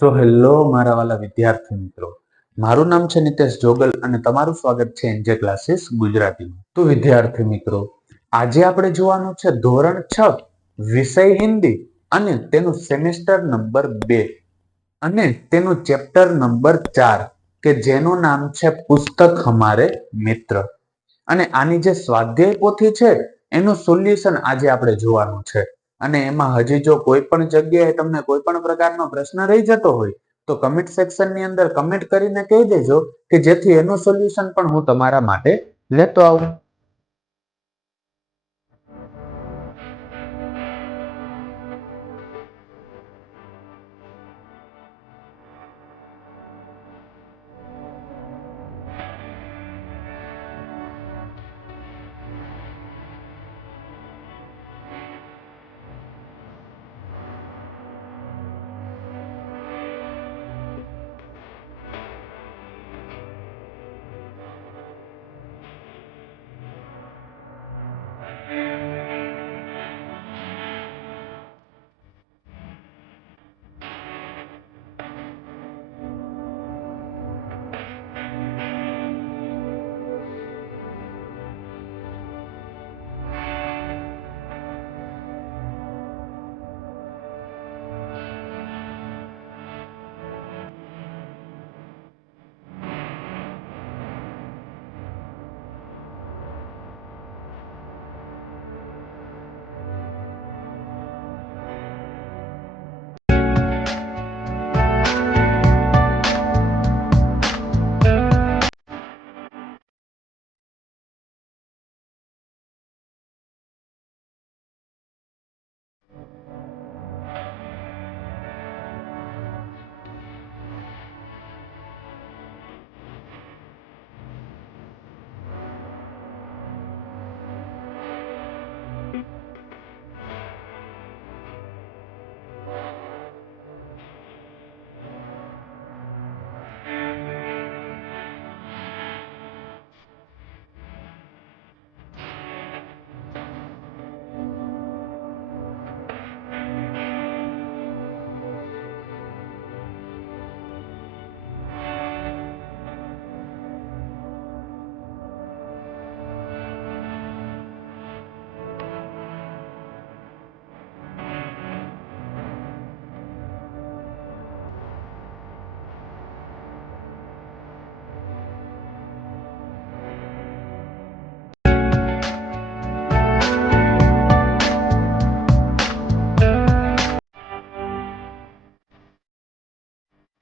તો હેલો મારા વાલા વિદ્યાર્થી મિત્રો, મારું નામ છે નિતેશ જોગલ અને તમારું સ્વાગત છે એનજે ક્લાસીસ ગુજરાતીમાં. તો વિદ્યાર્થી મિત્રો, આજે આપણે જોવાનું છે ધોરણ 6 વિષય હિન્દી અને તેનું સેમેસ્ટર નંબર 2 અને તેનું ચેપ્ટર નંબર 4 કે જેનું નામ છે પુસ્તક હમારે મિત્ર. અને આની જે સ્વાધ્યાય પોથી છે એનું સોલ્યુશન આજે આપણે જોવાનું છે. અને એમાં હજી જો કોઈ પણ જગ્યાએ તમને કોઈ પણ પ્રકારનો પ્રશ્ન રહી જતો હોય તો કમેન્ટ સેક્શન ની અંદર કમેન્ટ કરીને કહી દેજો કે જેથી એનું સોલ્યુશન પણ હું તમારા માટે લેતો આવું.